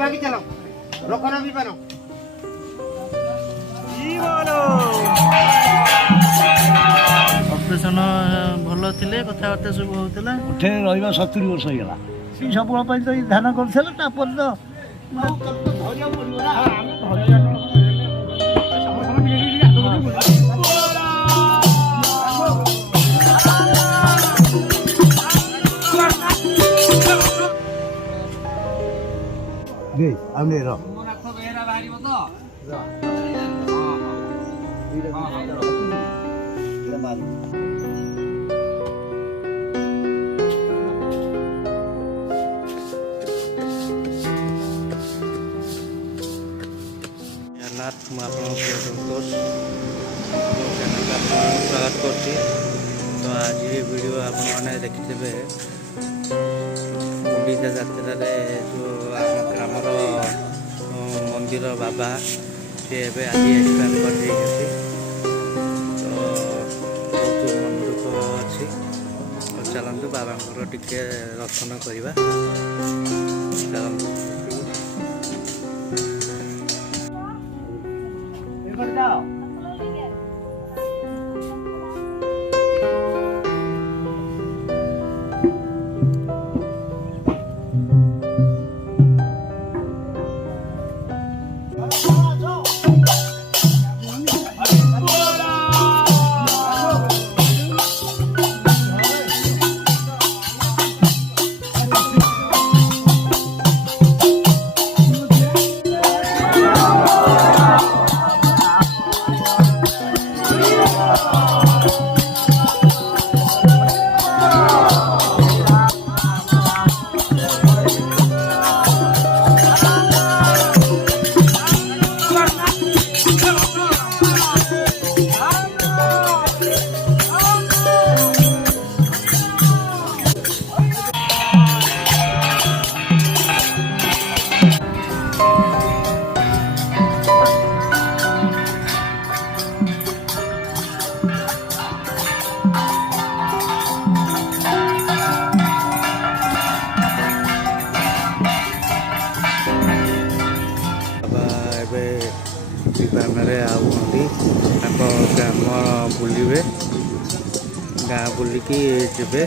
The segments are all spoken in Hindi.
भागी चलो रोको ना भी बनो ଅପରେସନ ଭଲ ଥିଲେ କଥାବାର୍ତ୍ତା ସବୁ ହଉଥିଲା। ଏଠାରେ ରହିବା 70 ବର୍ଷ ହେଇଗଲା। ସେ ସବୁବେଳେ ପାଇଁ ତ ଧ୍ୟାନ କରୁଥିଲେ ତାପରେ ତ ମୁଁ ଆପଣଙ୍କୁ ସନ୍ତୋଷ ସ୍ୱାଗତ କରୁଛି। ତ ଆଜି ଭିଡ଼ିଓ ଆପଣମାନେ ଦେଖିଥିବେ ଗୁଣ୍ଡିଚା ଯାତ୍ରାରେ ଯେଉଁ ଆମ ଗ୍ରାମର ମନ୍ଦିର ବାବା ସେ ଏବେ ଆଜି ଏକ୍ସପାୟାର କରିଯାଇଛନ୍ତି। ତ ବହୁତ ମନ ଦୁଃଖ ଅଛି। ତ ଚାଲନ୍ତୁ ବାବାଙ୍କର ଟିକେ ଦର୍ଶନ କରିବା। ଚାଲନ୍ତୁ ବିମାନରେ ଆଉଛନ୍ତି ତାଙ୍କ ଗ୍ରାମ ବୁଲିବେ, ଗାଁ ବୁଲିକି ଯିବେ।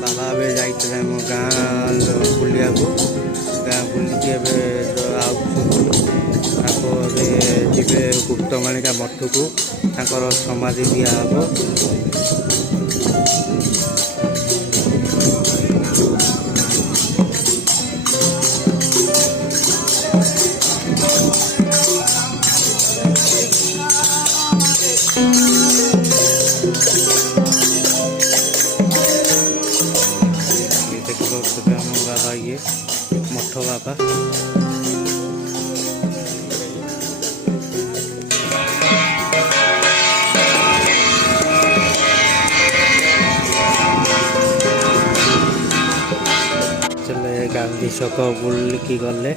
ବାବା ଏବେ ଯାଇଥିଲେ ଆମ ଗାଁ ବୁଲିବାକୁ, ଗାଁ ବୁଲିକି ଏବେ ତାଙ୍କୁ ଏବେ ଯିବେ ଗୁପ୍ତମାଳିକା ମଠକୁ, ତାଙ୍କର ସମାଧି ଦିଆହେବ। ଦେଖିପାରୁଥିବେ ଆମ ବାବା, ଇଏ ମଠ ବାବା। ଗାନ୍ଧୀ ଛକ ବୁଲିକି ଗଲେ।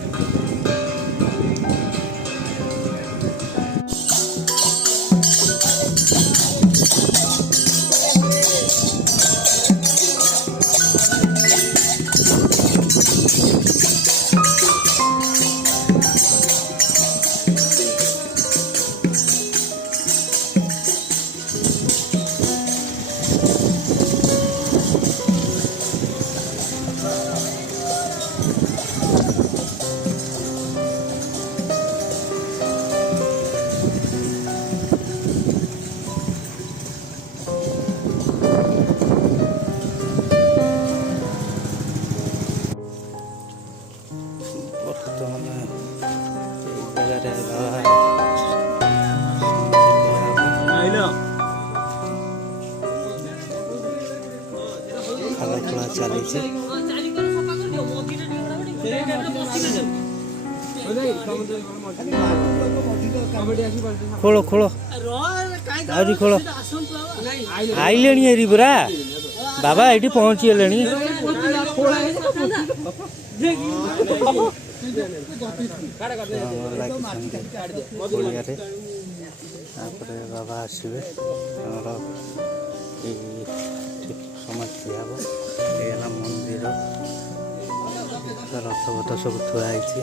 ଆରେ ବାବା ଖାଲ ଖୋଳା ଚାଲିଛି। ଖୋଳ ଖୋଳ ଆହୁରି ଖୋଳ ଆଇଲେଣି ଏରି ପରା ବାବା ଏଇଠି ପହଞ୍ଚିଗଲେଣି। ପଡ଼ିଆରେ ତାପରେ ବାବା ଆସିବେ ଆମର ଏଇ ସମାପ୍ତି ହେବ। ଏ ହେଲା ମନ୍ଦିର ରଥ ଫଥ ସବୁ ଥୁଆ ହେଇଛି।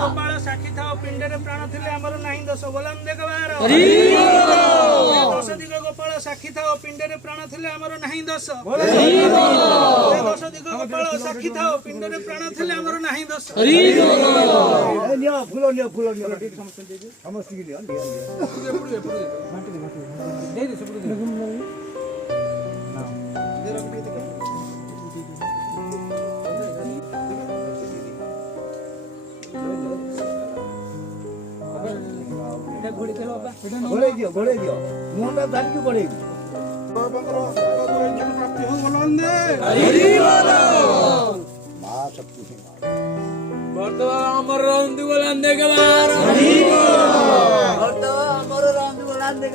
ଗୋପାଳ ସାକ୍ଷୀ ଥାଅ ପିଣ୍ଡରେ ପ୍ରାଣ ଥିଲେ ଆମର ନାହିଁ ଦୋଷ ବୋଲନ୍ଦେ କବାର। ଦଶ ଦିଗ ଗୋପାଳ ସାକ୍ଷୀ ଥାଅ ପିଣ୍ଡରେ ପ୍ରାଣ ଥିଲେ ଆମର ନାହିଁ ଦୋଷ। ଦଶ ଦିଗ ଗୋପାଳ ସାକ୍ଷୀ ଥାଅ ପିଣ୍ଡରେ ପ୍ରାଣ ଥିଲେ ଆମର ନାହିଁ ଦୋଷ। ଘୋड़େଇ ଦିଅ ମୁହଁଟା ଧରିକି ଘୋଡ଼େଇ ଦିଅ। ଆମର ରହନ୍ତି ବୋଲନ୍ଦେ କବାର। ଆମର ରାମ ବୋଲାନ୍ତେ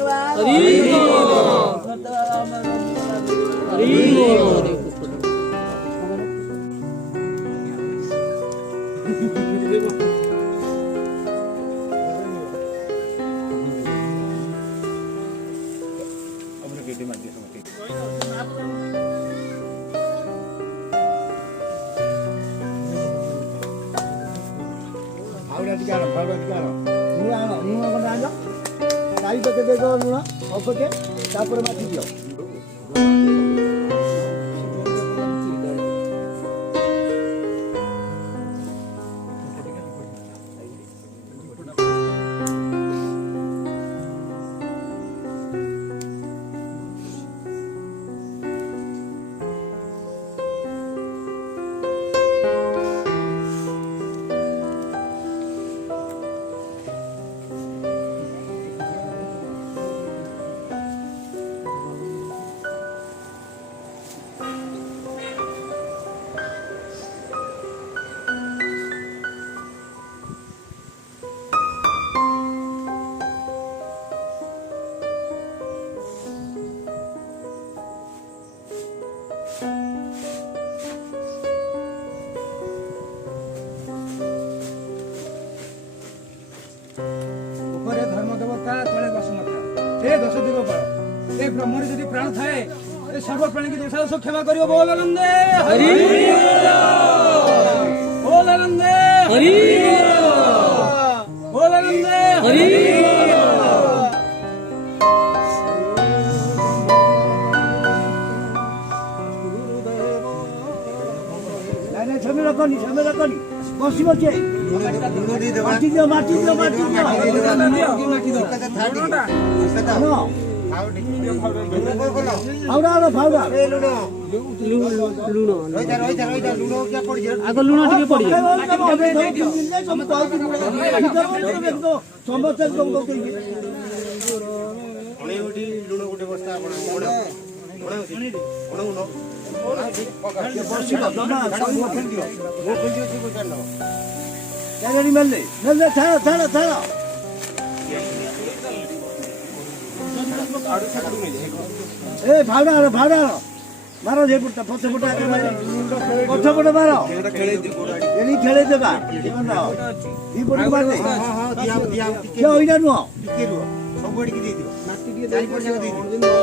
ଲୁଣ ଆଣ ଚାରି ପକେ ଦେଇଦେବ ଲୁଣ ଅପକେ ତାପରେ ମାଟି ଦିଅ। हे दश दिग पाल ए ब्रह्मण यदि प्राण थाए ए सर्व प्राणी की दोषादोष क्षमा करियो बोल आनंदे हरि बोल आनंदे हरि बोल आनंदे हरि नहीं छमे रखनी बसी बचे माटी दियो फाउडा आगो लुण टिके पड़ी समस्या लुण गोटे बस्ता मिलने छाड़ा ए फाउडा मारो जे पुट्टा पछे पुट्टा मारो एनी खेले देबा दी पड़ी मार दे क्या होइना नु सबड़ी की दे दियो चारि पड़ जगह दे दियो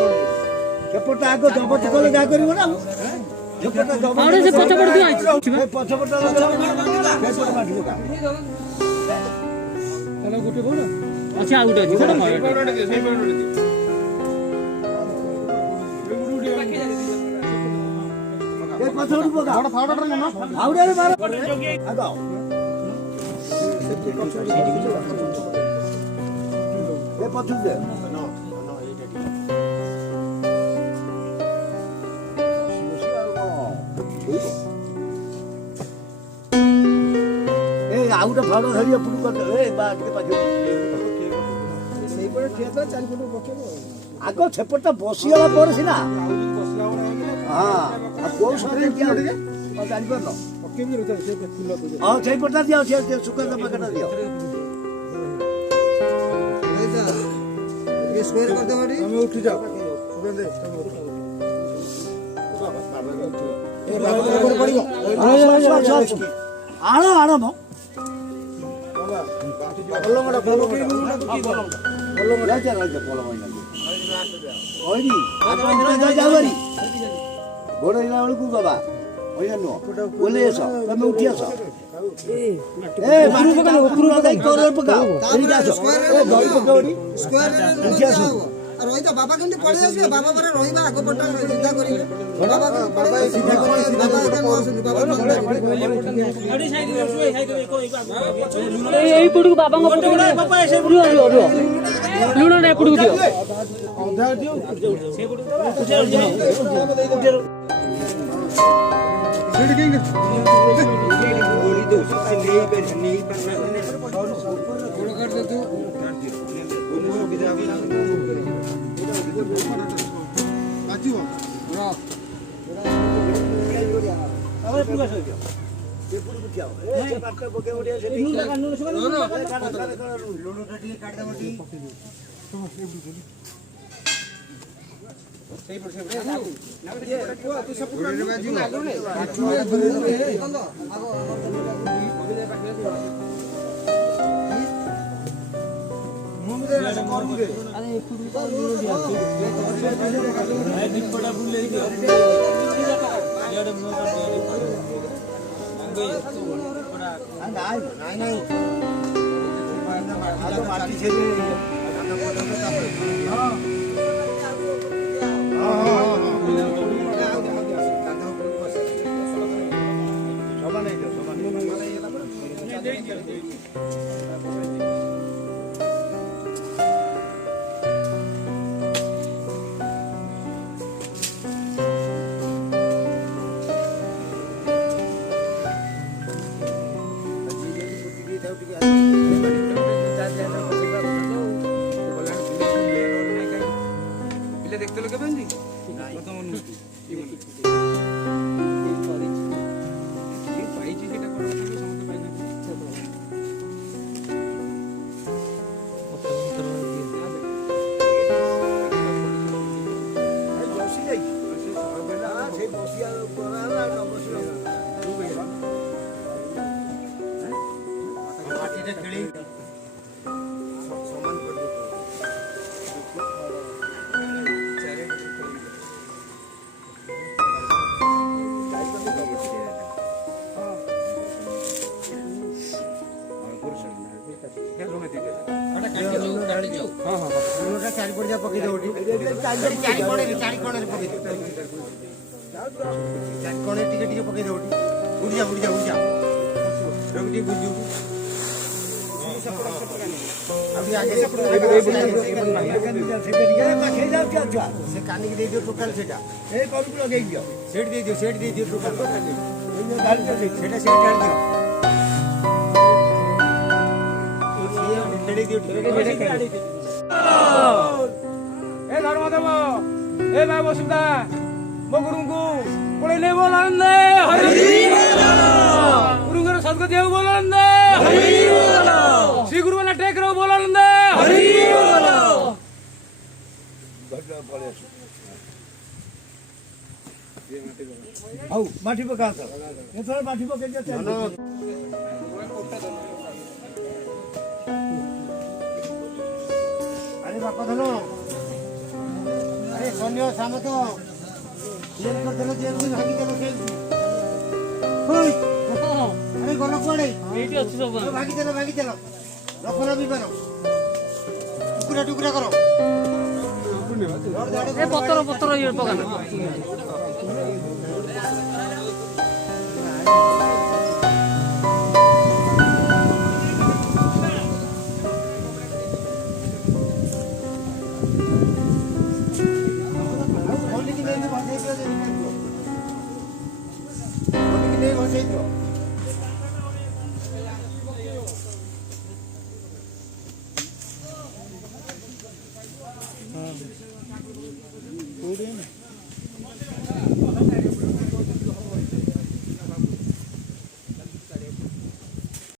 केपटा आगो जबत कोले जा करिवो ना केपटा जबत आड़े से पछे पड़ दियो पछे पुट्टा केपटा माटी का चलो गोटे बोल अच्छा आ गुटे अछि छोटो मार ए पछे पका फाउडा रे मारो आगो ए पछे दे ए आउटा फाउडा धरिया पुडु कर ए बा के पाछे सेई पर ठेता चारि फुट बचलो आगो छेपटा बसियाला पर सिना हां आ को सरे किया जानि पर न ओके भी रहता से फुला तो हां सेई पटा दिया से सुकर का पकड़ा दिया ए जा ये स्क्वायर कर दे गाड़ी हम उठ जाओ सुबह दे ए बाबा ऊपर पड़ियो आनो मो बोलंगड़ा राजा बोलंगड़ा ओइनी जावरी बोडैला बेलकु बाबा ओइना नो बोले एसो तमे उठी आसो ए पुरु जाई कोरल पका एनी जासो ए दई पकाउडी स्क्वायर उठी आसो रोहित बाबा केमती पड़े आसे बाबा पर रोहिबा आगो पटा सीधा करिले बाबा सीधा करे बाबा के नो सुन बाबा अडी साइड कोई एई पुडु बाबा को पुडु बाबा ऐसे रुओ लुण रे पुडु दियो अधा दियो से पुडु सीढ़ी के गोली दो से नहीं करना गोड़ कर दे तू बोलो बिदा भी काचियो अबे पुगा सो दियो ये पुडु क्या ए से पाकर बगे ओडिया से नु लगा नु से लुण टिके काट दे मटी सही पर से ये तू सब पूरा बाजी मुंडे से कर दे अरे पुडु तो लुण दिया ए बिपड़ा बुले दियो याडे मो कर नहीं आलो माटी से देखते लोग बंदी खेली समान कर दो ଚାରିପଟ ଯା ପକେଇ ଦେବ ଚାରି କୋଣରେ ପକେଇ ଦେବ ଚାରି କୋଣରେ ଟିକେ ଟିକେ ପକେଇ ଦେବ ଉଡ଼ିଯା ଉଡ଼ିଯା ଉଡ଼ିଯା ରଖି ଟିକେ ବୁଝିବୁ ଆଉ ଟିକେ ଆଗେ ସେ କାନିକି ଦେଇଦିଅ ଟୋଟାଲ ସେଇଟା ଏଇ କବିକୁ ଲଗେଇ ଦିଅ ସେଇଠି ଦେଇଦିଅ ଟୋଟାଲ ସେଇଟା ସେଇଠି ଆଣିଦିଅ ଏ ଧର୍ମଦେବ ଏ ମା ବସୁଧା ମୋ ଗୁରୁଙ୍କୁ କୋଳେ ନେ ବୋଲନ୍ଦେ ହରି ଗୁରୁଙ୍କର ସଦ୍ଗତି ହେଉ ବୋଲନ୍ଦେ ହରି ଶ୍ରୀ ଗୁରୁମାନେ ଟେକ୍ ରହୁ ବୋଲନ୍ଦେ ହରି ହଉ ମାଟି ପକା ଏଥର ମାଟି ପକେଇ ଦିଅ अरे बापा धनो अरे सोनियो सामत जेल कर देलो जेल में भागी देलो जेल होय अरे गलो कोडे ଏଇଠି ଅଛି ସବୁ भागी देलो रखना भी बनो टुकड़ा टुकड़ा करो ଏ ପତ୍ର ପତ୍ର ଇଏ ପକାନା खोली की नहीं भसेई दियो